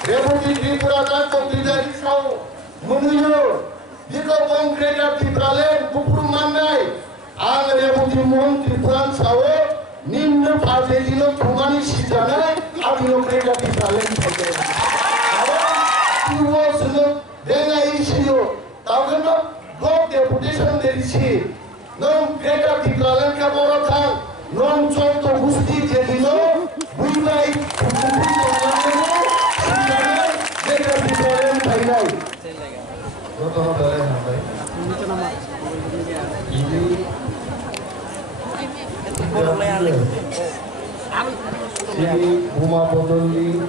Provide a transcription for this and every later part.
Republik Tripura dan tidak risau menuju jika konkret di Pralen Kupur Mandai ang Republik Mohon Tripuran sawo nimno pate dino thumani sijana abino kreta di Pralen thake Iwo suno denga isio tawgano block deputation derisi non kreta di Pralen ka boro thang non chonto gusti je dino buibai Sini Buma Bodoli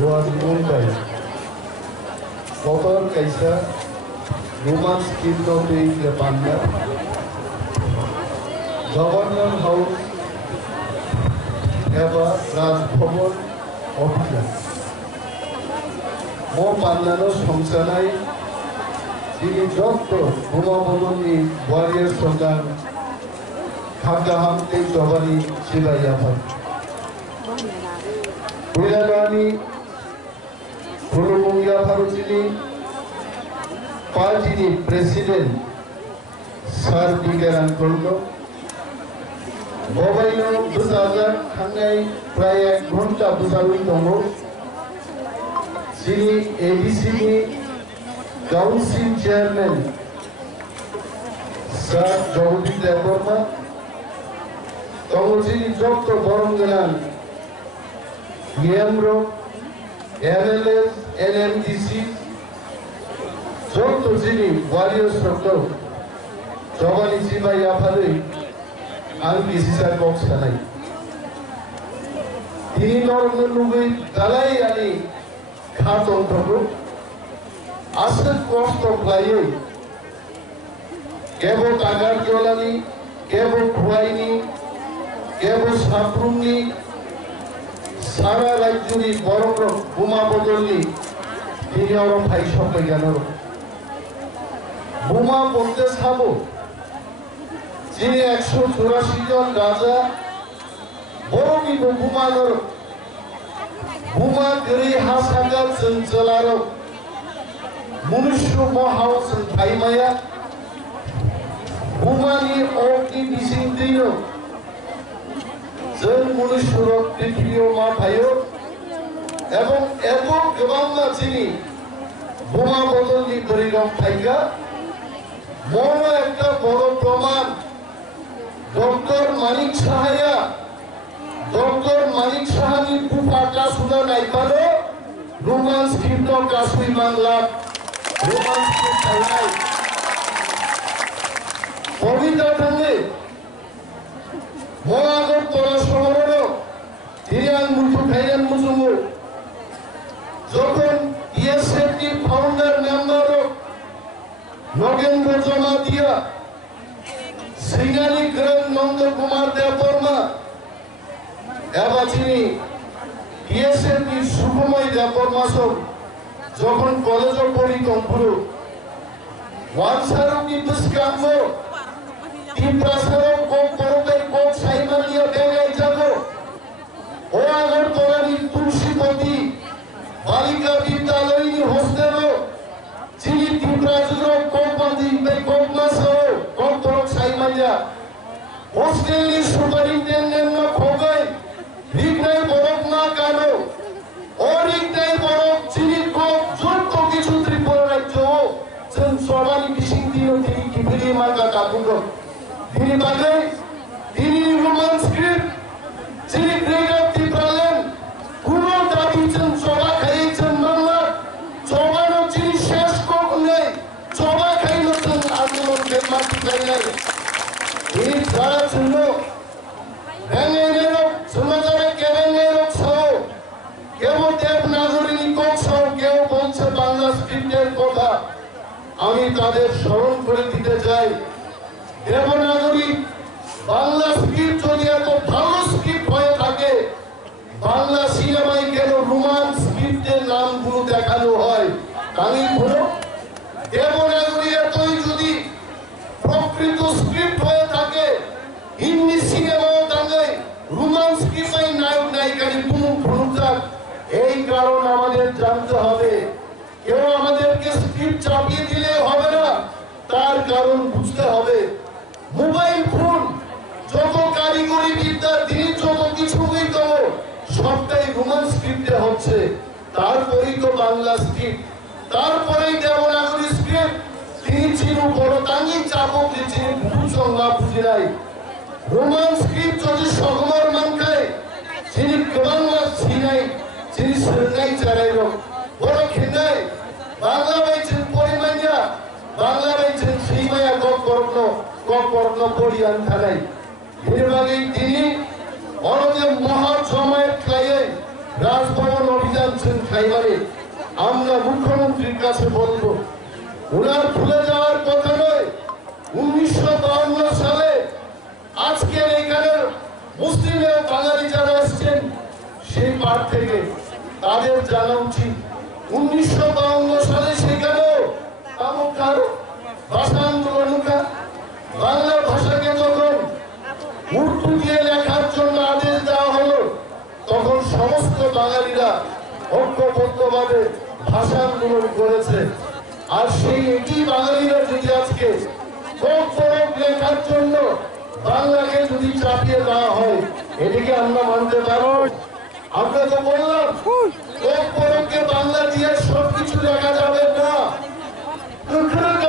Luas Mumbai Kotor Kaisa Rumah Skito Di Lepanda Governor House Eva Raj Bhavan Office Mo Pandano Samsanai Sini Jokto Buma Bodoli Warrior Sondan Khagaham Te Jawani Silayafan Bulanani Purumuya Farutini Party President Sir Bigaran Koldo Bobaino Busazar Hangai Praya Gunta Busawi Tongo Sini ABCD Council Chairman Sir Jawdi Deborma Tongo Sini Dr. Borongalan Yemro MLS NMDC Dr. Sini Warriors Dr. Jawani Siba Yafari Ang Bisisa Box Kanai Tini Norman Nubi Dalai Ali Khaton Prabhu Asset Cost of Laye Kebo Tagar Jolani Kebo Kuaini Kebo Saprungi Sara Rajuri Borokro Buma Bodoli Tini Orom Hai Shoppe Ganoro Buma Pontes Habo Sini 184 জন রাজা বড় কিন্তু বুমানোর বুমা গরি হাসাগাল চঞ্চলার মনুষ্য মহাউস ভাইমায়া বুমানি অগ্নি বিসিন্দ্রিয় जों मनुष्यरक पृथ्वीयाव मा थायो एबं एत गोबां मानसिनि बोमा बदलनि परिणाम थाइगा बड़ एकटा बड़ प्रमाण डॉक्टर मानिक साहाया डॉक्टर मानिक साहानि बुफाटा सुना नायबानो रोमांस किंतो कासुइ बांगला रोमांस के थाइनाय पवित्र थांगे Moagot Tora Shomoro, Tian Mutu Kayan Musumu, Zokon, ESFT founder member of Nogendra Jamatia, Singali Grand Nanda Kumar Deborma, Abachini, ESFT Sukumai Deborma Sor, Zokon College of Politompuru, Wansaruki Buskambo, Imprasaro Kokorobe Kok Saimalia Bengai Jago O Agar Torani Tulsipati Balika Vidyalaya Hostelo Chini Imprasaro Kokpandi Kokmaso Koktorok Saimalia Hosteli Superintendent na Khogai Rignai Borok na Kano O Rignai Borok Chini Kok Jotto Kichu Tripura Rajyo Chen Sobani Bisingdino Tini Kibiri Maga Kapundo Dini bagai, dini roman script, dini breakup di Pralen, kuno tadi cen coba kai cen nolak, coba no dini ses kok nai, coba kai no cen anulon kemat kai nai. Dini cara cuno, bengai nerok, semacam keben nerok sao, kebo dep nagori ni kok sao, kebo bonse bangla scripter kota, ami tader shoron kore dite jai. Devanagari Bangla script যদি এত ভালো script হয়ে থাকে বাংলা সিনেমায় কেন romance স্ক্রিপ্টের নামগুলো দেখানো হয় আমি বলো দেবনাগরী এতই যদি প্রকৃত স্ক্রিপ্ট হয়ে থাকে হিন্দি সিনেমাও দাঙ্গায় রোমান্স স্ক্রিপ্টে নায়ক নায়িকার ভূমিকা এই কারণ আমাদের জানতে হবে। কেউ আমাদেরকে স্ক্রিপ্ট চাপিয়ে দিলে হবে না, তার কারণ বুঝতে হবে। মোবাইল ফোন যত কারিগরি বিদ্যা তিনি যত কিছু সবটাই রোমান স্ক্রিপ্টে হচ্ছে। তারপরেই তো বাংলা স্ক্রিপ্ট, তারপরেই দেবনাগরী স্ক্রিপ্ট। তিনি চিনু বড় তাঙ্গি চাপক দিচ্ছেন ভূসংজ্ঞা বুঝে নাই। রোমান স্ক্রিপ্ট যদি সকমার মানকায় যিনি বাংলা ছিনাই যিনি সরকাই চারাই বড় খেদাই বাংলা বাইছেন পরিমাইয়া বাংলা বাইছেন সেই মায়া কর্ণ পরিয়ান থানাই এরবাগেই তিনি অনদে মহা জমায়েত খাইয়ে রাজভবন অভিযান খাইবারে আমরা মুখ্যমন্ত্রীর কাছে বলবো ওনার ভুলে যাওয়ার কথা নয়। 1952 সালে আজকের এখানে মুসলিম এবং বাঙালি যারা এসছেন সেই পার থেকে তাদের জানা উচিত 1952 সালে সেখানেও ভাষা আন্দোলন বাংলা ভাষাকে যখন উর্দু দিয়ে লেখার জন্য আদেশ দেওয়া হলো তখন সমস্ত বাঙালিরা ঐক্যবদ্ধভাবে ভাষা আন্দোলন করেছে। আর সেই একই বাঙালিরা যদি আজকে লেখার জন্য বাংলাকে যদি চাপিয়ে দেওয়া হয় এটিকে আমরা মানতে পারবো? আমরা তো বললাম বাংলা দিয়ে সবকিছু লেখা যাবে না।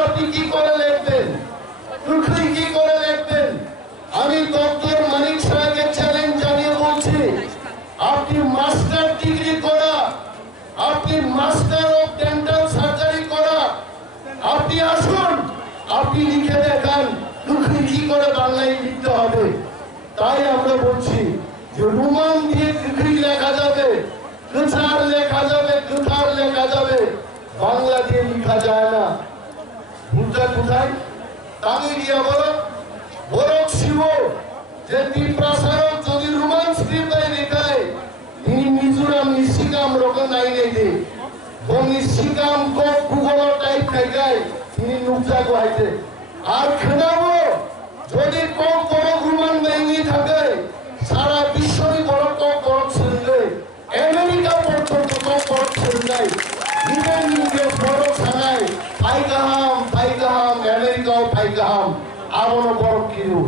আপনি কি করে লিখবেন? কি করে লিখবেন? আমি ডক্টর মানিক সাহেবকে চ্যালেঞ্জ জানিয়ে বলছি, আপনি মাস্টার ডিগ্রি করা, আপনি মাস্টার অফ ডেন্টাল সার্জারি করা, আপনি আসুন, আপনি লিখে দেখান কি করে বাংলায় লিখতে হবে। তাই আমরা বলছি যে রোমান দিয়ে লেখা যাবে, লেখা যাবে, লেখা যাবে, বাংলা দিয়ে লেখা যায় না। ভুলটা কোথায়? তামিল দিয়া বলো বরক শিব যে তিপ্রাসারক যদি রোমান স্ক্রিপ্টে লেখায় তিনি মিজোরাম নিশিকাম রকম নাই নেই ও নিশিকাম গুগল টাইপ খাইগায় তিনি নুকজা গাইতে আর খেনাবো যদি কম বড় রোমান ভেঙে থাকে সারা বিশ্বই বড় বড় ছেড়ে আমেরিকা পর্যন্ত বড় ছেড়ে যায় নিজে বড় ছাড়াই ফাইগাহাম আমেরিকাও ফাইগাহাম আরো বড় কিনু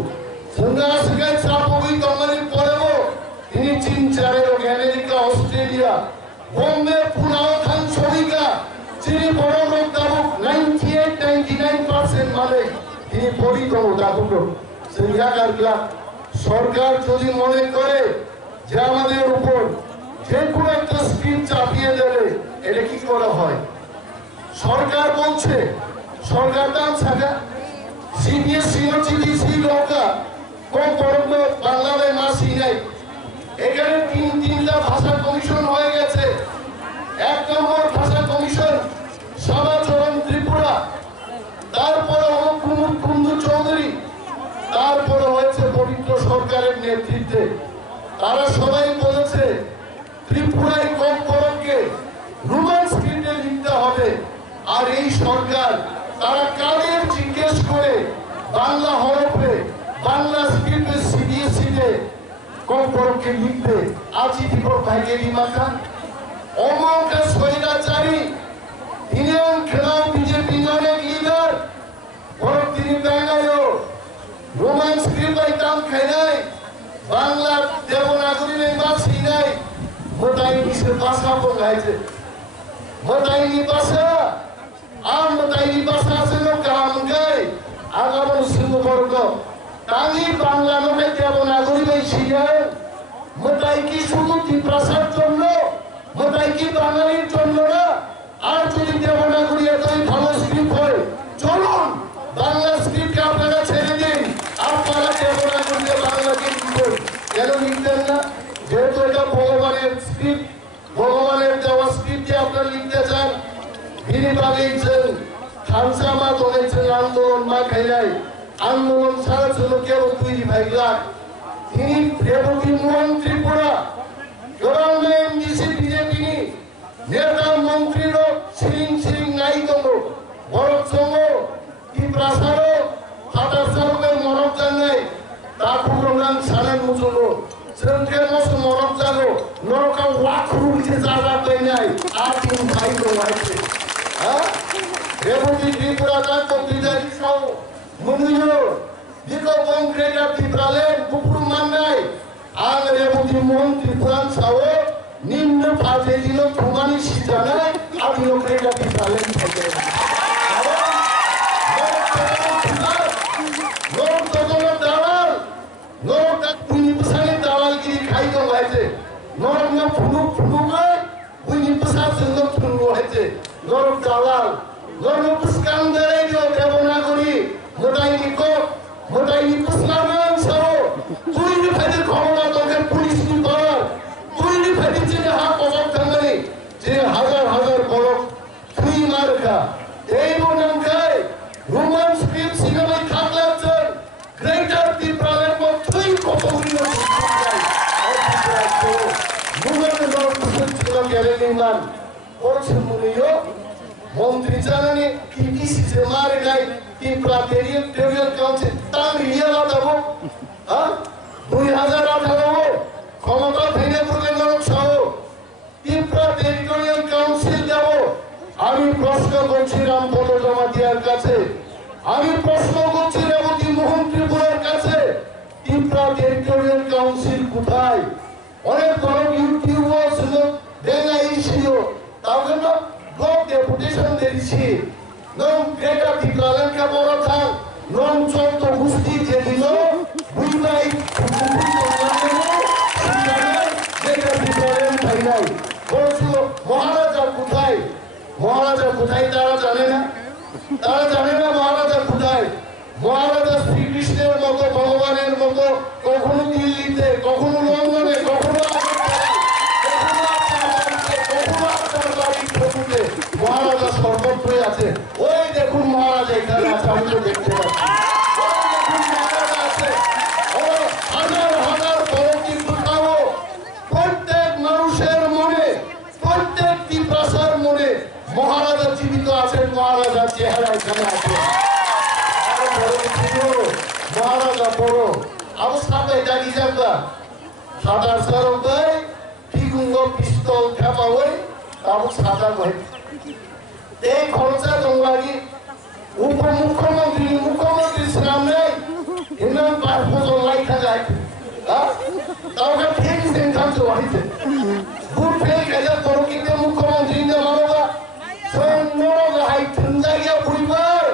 সঙ্গে আসগায় চাপবই কমালি পড়েব তিনি চীন চারের আমেরিকা অস্ট্রেলিয়া বোম্বে পুনাও খান শরিকা যিনি বড় লোক দাবুক 98-99% মানে তিনি পরিকম দাবুক সিংহাকার সরকার যদি মনে করে যে আমাদের উপর যে কোনো একটা স্কিম চাপিয়ে দেবে এটা কি করা হয়? সরকার বলছে সরকার দাম ছাড়া সিবিএসই ও সিবিএসই লোকা কোন বড় বাংলায় মাসি নাই। এখানে তিনটা ভাষা কমিশন হয়ে গেছে। 1 নম্বর ভাষা কমিশন সমাচরণ ত্রিপুরা, তারপরে কুমুদ কুন্দু চৌধুরী, তারপরে হয়েছে পবিত্র সরকারের নেতৃত্বে। তারা সবাই বলেছে ত্রিপুরায় কম করকে রোমান স্ক্রিপ্টে লিখতে হবে। আর এই সরকার তারা কাদের জিজ্ঞেস করে বাংলা হরফে বাংলা স্ক্রিপ্টে সিবিএসইতে কম করকে লিখবে? আজি দিব ভাইকে মাথা অমকা স্বৈরাচারী তিনি খেলাও বিজেপি অনেক লিডার বরং তিনি বাঙালিও রোমান স্ক্রিপ্ট দাম খাই নাই বাংলা দেবনাগরী নেই বাসি নাই মোটাই নিচে ভাষা বঙ্গাইছে মোটাইনি ভাষা আর মোটাইনি ভাষা আছে কাম গাই আগামন সিংহ বর্গ তাই বাংলা নয় দেবনাগরী বেশি যায় মোটাই কি শুধু ত্রিপ্রাসার জন্য মোটাই কি বাঙালির জন্য না? আর যদি দেবনাগরী এতই ভালো স্ক্রিপ্ট হয় চলুন বাংলা স্ক্রিপ্টকে আপনারা ছেড়ে দিন, আপনারা দেবনাগরী বাংলাকে লিখুন। কেন লিখতেন না? যেহেতু এটা ভগবানের স্ক্রিপ্ট, ভগবানের দেওয়া স্ক্রিপ্টে আপনারা লিখতে চান। তিনি বাগিয়েছেন খানসামা ধরেছেন আন্দোলন মা খাইলাই আন্দোলন ছাড়া ছিল কেউ তৈরি ভাইলা তিনি রেবতী মোহন ত্রিপুরা গভর্নমেন্ট নিচে বিজেপি নেতা মন্ত্রীরও সিরিং নাই তঙ্গ বরফ সঙ্গ কি প্রাসারও হাটার সারকের মরক জানাই তাকুর রঙান সারেন মুচলো जोंखे मस मनक जागो नरका वाखरुंचे जागा पेनाय आदिम खाइगो आइছে रेबुति त्रिपुराका कम्पिउटार साव मनुयो बिको कंक्रेटा त्रिपुराले गुपुरु माननाय आं रेबुति मन त्रिपुरान साव निम्न फाजेदिनो थुमानि सिजानाय आदिनो क्रेटा त्रिपुराले थाके नरकना फुनुक फुनुकै बुनि पसाजोंनो फुनु हायजे नरक दालाल नरक पुस्कांदरै दियो देवनागरी मोदायनिको मोदायनि पुस्कांगन सारो तुइनि फायदे खमला तोके पुलिसनि पावर तुइनि फायदे जिने हा कबक थांगनि जे हाजार हाजार बरक तुइ मारका एबो नंखाय रोमान स्क्रिप्ट सिनेमा खागलाजों ग्रेटर त्रिपुराले को तुइ कबकनि Kereniman, orang semuanya, menteri jangan ini sejumlah regai, tim pelatihan Federal Council, tang dia lah tahu, 2018 ক্ষমতা ভেঙে পড়লে নরক সহ ত্রিপুরা টেরিটোরিয়াল কাউন্সিল যাব আমি প্রশ্ন করছি রামপদ জমাতিয়ার কাছে আমি প্রশ্ন করছি রেবতী মোহন ত্রিপুরার কাছে ত্রিপুরা টেরিটোরিয়াল কাউন্সিল কোথায় অনেক বড় ইউটিউবার ছিল Dengan isu, tahu kan? Blok deputation dari sini, non kereta di jalan ke Boratan, non contoh gusti jadi lo, bukan hukum kereta di jalan final. Kalau Maharaja Kutai তারা জানে না মহারাজা কোথায় মহারাজা শ্রীকৃষ্ণের মতো ভগবানের মতো কখনো দিল্লিতে কখনো লন্ডনে কখনো মহারাজা সর্বত্রই আছে ওই দেখুন মহারাজা এখানে আছে আমি তো দেখতে পাচ্ছি হাজার হাজার পরবর্তী কোথাও প্রত্যেক মানুষের মনে প্রত্যেকটি প্রাসার মনে মহারাজা জীবিত আছেন মহারাজার চেহারা এখানে আছে মহারাজা বড় অবস্থাতে জানি যাবা সাদা সরকার ঠিকুঙ্গ পিস্তল খেপা হই তারপর সাদা হই এই খরচা দংলাগি মুখ্যমন্ত্রীর সামনে ইনাম পাসপোর্ট লাই থাকায় তাওকে ঠিক সিদ্ধান্ত হইছে ভোট ফেল গেলে তরকিতে মুখ্যমন্ত্রী না মানবা স্বয়ং নরক হাই থন্দাইয়া বুইবার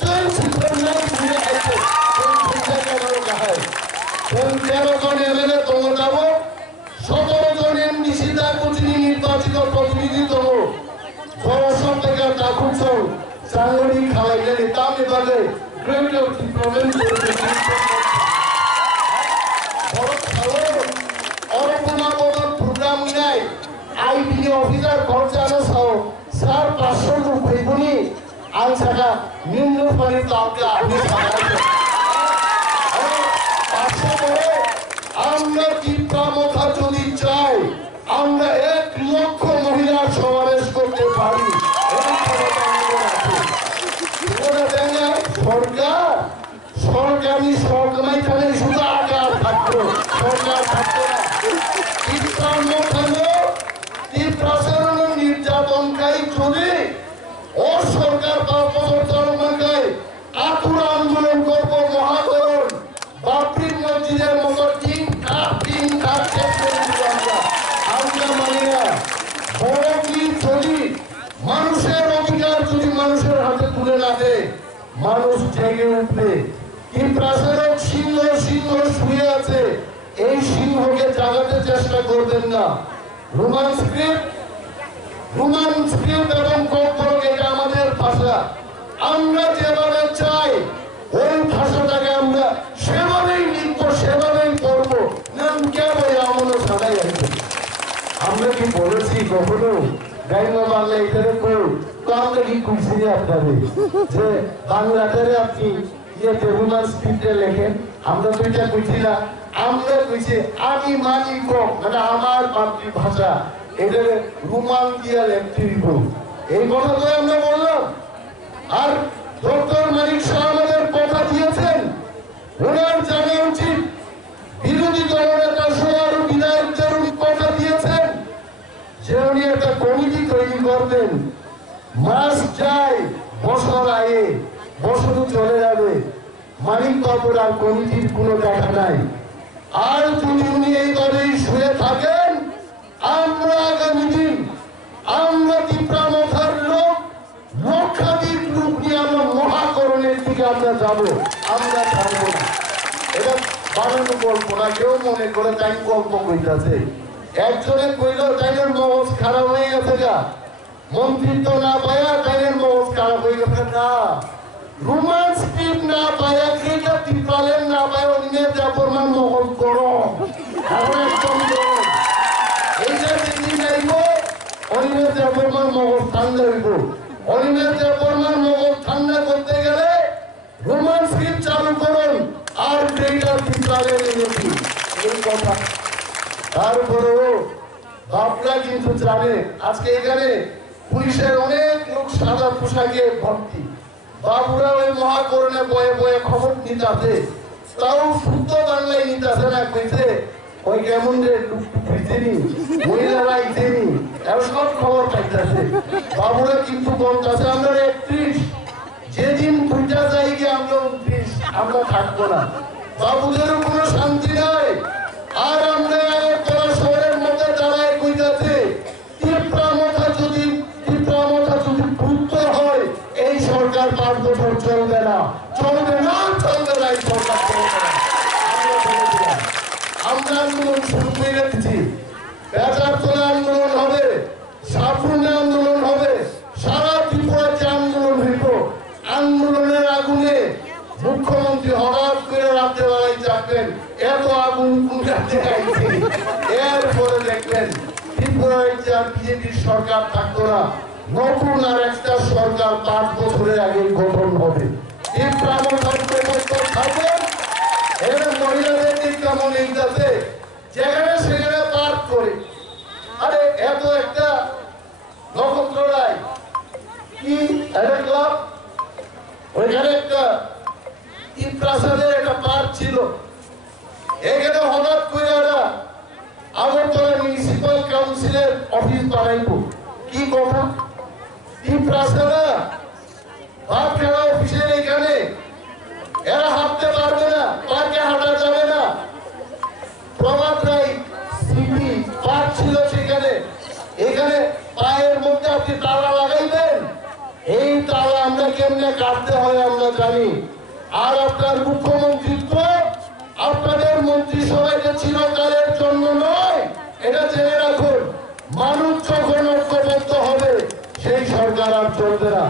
স্বয়ং সিদ্ধান্ত বুঝে আইছে স্বয়ং 13 জন এমএলএ তোমরা যাবো 17 জন এমডিসি দা প্রতিনিধি নির্বাচিত প্রতিনিধি দেবো জনসংখ্যা দাখুছ সাংগঠনিক খাওয়াইলে তামে বাজে গ্রেটার প্রবলেম করতে প্রোগ্রাম নাই আইবি অফিসার খরচানো সহ 500 রুপিয়ে গুনি আন টাকা নিম্ন পানি তাকে আপনি আমরা টিপা মাথা যদি চাই আমরা 1 লক্ষ মহিলা সমাবেশ করতে পারি সরকারি সরকারি খানে শুধু আকার থাকতো সরকার থাকতো নির্যাতনকারী যদি ও সরকার আতুর আন্দোলন করব মহাকরণ বাবরি মসজিদের মতো আমরা মানি না বড় কি যদি মানুষের অধিকার যদি মানুষের হাতে তুলে না দেয় মানুষ জেগে উঠবে কি প্রাসারক সিংহ শুয়ে আছে এই সিংহকে জাগাতে চেষ্টা করবেন না রোমান স্ক্রিপ্ট এবং কৌপরক এটা আমাদের ভাষা আমরা যেভাবে চাই ওই ভাষাটাকে আমরা সেভাবেই লিখবো সেভাবেই পড়বো নাম কেবল এমন সাদাই আছে আমরা কি বলেছি কখনো গাইমা বাংলা এখানে তো আমরা কি খুঁজছি আপনাদের যে বাংলাতে আপনি রোমান স্ক্রিপ্টে লেখেন আমরা তো এটা বুঝি না আমরা বুঝি আমি মানি মানে আমার মাতৃভাষা এটা রোমান দিয়া লেখতে দিব এই কথা তো আমরা বললাম আর ডক্টর মানিক শাহ আমাদের কথা দিয়েছেন ওনার জানা উচিত বিরোধী দলনেতা সবার করবেন, মাস যায় বছর আয়ে বছর চলে যাবে, মানিক বাবুর আর কমিটির কোনো দেখা নাই। আর যদি উনি এইভাবেই শুয়ে থাকেন, আমরা আগামী দিন আমরা তীব্রামথার লোক লক্ষাধিক লোক নিয়ে আমরা মহাকরণের দিকে আমরা যাব, আমরা থাকবো না। এটা বানানো গল্প না, কেউ মনে করে তাই গল্প কইতাছে। একজনে কইল তাইনের মগজ খারাপ হয়ে গেছে গা, মন্ত্রিত্ব না পায়া তাইনের মগজ খারাপ হয়ে গেছে না, রোমান স্ক্রিপ্ট না পায়া ক্রিকেট টিপালেন না পায়া অন্যের ব্যাপার মগজ করো একদম এইটা যেদিন আইব অন্যের ব্যাপার মগজ ঠান্ডা হইব। অন্যের ব্যাপার মগজ ঠান্ডা করতে গেলে রোমান স্ক্রিপ্ট চালু করুন আর ক্রিকেট টিপালেন এই কথা। তারপরেও বাপরা কিন্তু জানে আজকে এখানে পুলিশের অনেক লোক সাদা পোশাকে ভর্তি, বাবুরা ওই মহাকরণে বয়ে বয়ে খবর নিতে আছে, তাও শুদ্ধ বাংলায় নিতে আসে না, কইছে ওই কেমন রে লুকটুকি মহিলারা ইতেনি এর সব খবর পাইতেছে। বাবুরা কিন্তু বলতেছে আমরা 31, যেদিন দুইটা যাই গিয়ে আমরা 29, আমরা থাকবো না। বাবুদেরও কোনো শান্তি নাই। আর আমরা শহরের মধ্যে দাঁড়ায় কইতাছে তীব্রামথা যদি ভূত হয় এই সরকার 5 বছর চলবে না, চলবে না, চলবে না, এই সরকার চলবে না। আমরা আন্দোলন শুরু করে রেখেছি, বেচার তোলা আন্দোলন হবে, সাফল্য আন্দোলন হবে, সারা ত্রিপুরাতে আন্দোলন হইব। আন্দোলনের আগুনে মুখ্যমন্ত্রী হঠাৎ করে রাতে বেলায় চাপবেন, এত আগুন এরপরে দেখবেন ত্রিপুরায় যে আর বিজেপির সরকার থাকতো না, নতুন আর একটা সরকার 5 বছরের আগে গঠন হবে। মহিলাদের দিক কেমন এইটাছে যেখানে সেখানে পার্ক করে, আরে এত একটা নক্ষত্র রায় কি একটা ক্লাব, ওইখানে একটা প্রাসাদের একটা পার্ক ছিল, এখানে হঠাৎ করে ওরা আগরতলা মিউনিসিপাল কাউন্সিলের অফিস বানাইব। কি কথা, প্রাসাদা ভাত খেলা অফিসের এখানে এরা হাঁটতে পারবে না, পার্কে হাঁটা যাবে না। প্রভাত রায় সিটি পার্ক ছিল সেখানে, এখানে পায়ের মধ্যে আপনি তালা লাগাইবেন, এই তালা আমরা কেমনে কাটতে হয় আমরা জানি। আর আপনার মুখ্যমন্ত্রিত্ব আপনাদের মন্ত্রিসভায় চিরকালের জন্য নয়, এটা জেনে রাখুন। মানুষ যখন ঐক্যবদ্ধ হবে সেই সরকার আর চলবে না।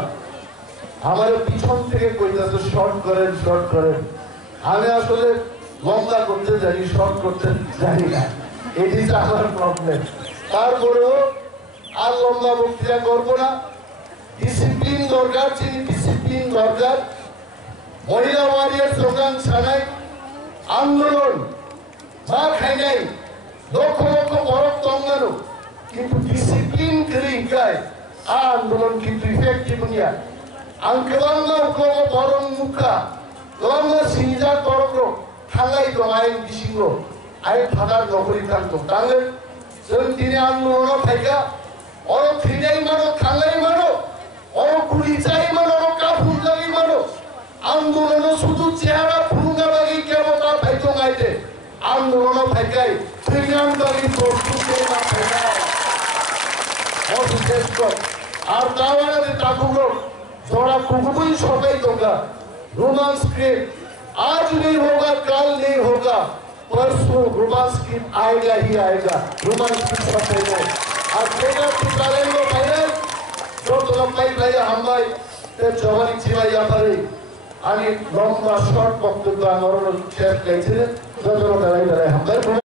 আমার পিছন থেকে কইতাছে শর্ট করেন, শর্ট করেন। আমি আসলে লম্বা করতে জানি, শর্ট করতে জানি না, এটি আমার প্রবলেম। তারপরেও আর লম্বা বক্তৃতা করবো না। ডিসিপ্লিন দরকার, ডিসিপ্লিন দরকার। মহিলা ওয়ারিয়ার স্লোগান ছাড়াই আন্দোলন মা খাই নাই, লক্ষ লক্ষ বরফ তঙ্গানো, কিন্তু ডিসিপ্লিন করে ইকায় আন্দোলন কিন্তু ইফেক্টিভ নিয়া আঙ্কেলাঙ্গা উকলঙ্গ বরং মুখা লঙ্গা সিনিজার তরক থাঙ্গাই দং আইন বিসিঙ্গ আইন থাকার নগরী থাকতো তাহলে তিনি আন্দোলন থাকা অরো থ্রিনাই মানো, থাঙ্গাই মানো, অরো গুলি চাই মানো, অরো কাপুর লাগি মানো, আন্দোলন শুধু চেহারা ফুঙ্গা লাগি কেমন তার ভাইতো গাইতে আন্দোলন থাকাই থ্রিনাম লাগি প্রস্তুত না থাকা আর দাওয়ারে তাকুলো थोड़ा कुकुई सबाई होगा, रोमांस स्क्रिप्ट आज नहीं होगा, कल नहीं होगा, परसों रोमांस स्क्रिप्ट आएगा ही आएगा। रोमांस स्क्रिप्ट सबाई और बेटा पिताले लो भाई जो तो लंबाई भाई हम भाई ते जवानी चिवाई आपारे आनी लंबा शॉर्ट वक्त तो आंगरों शेयर कैसे तो जो लड़ाई लड़ाई हम भाई